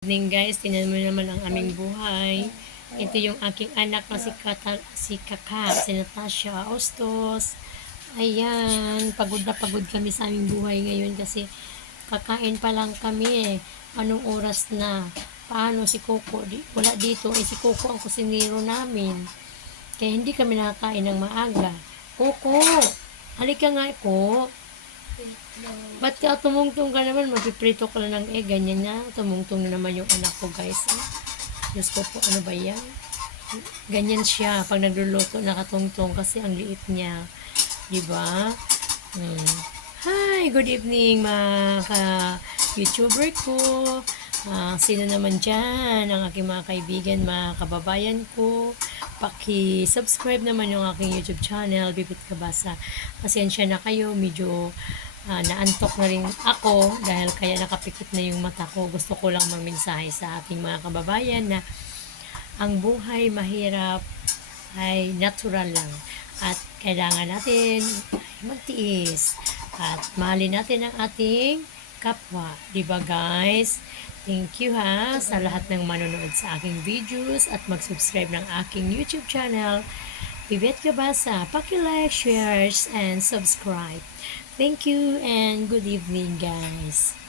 Evening guys, tingnan mo naman ang aming buhay. Ito yung aking anak na si Kaka, si Natasha Ostos. Ayan, pagod na pagod kami sa aming buhay ngayon kasi kakain pa lang kami eh. Anong oras na? Paano si Coco? Wala dito, eh si Coco ang kusinero namin. Kaya hindi kami nakakain ng maaga. Coco, halika nga ko. Ba't ka tumungtong ka naman? Magpiprito ka lang ng egg. Ganyan na. Tumungtong na naman yung anak ko, guys. Diyos ko po, ano ba yan? Ganyan siya. Pag nagluluto, nakatungtong kasi ang liit niya. Diba? Hi! Good evening, mga ka-YouTuber ko. Sino naman dyan? Ang aking mga kaibigan, mga kababayan ko. Paki-subscribe naman yung aking YouTube channel, Bibit Kabasa. Pasensya na kayo, medyo naantok na rin ako dahil kaya nakapikit na yung mata ko. Gusto ko lang magmensahe sa ating mga kababayan na ang buhay mahirap ay natural lang at kailangan natin magtiis at mahalin natin ang ating kapwa. Diba guys? Thank you sa lahat ng manonood sa aking videos at mag-subscribe ng aking YouTube channel. Bibet Kabasa, paki-like, shares, and subscribe. Thank you and good evening guys.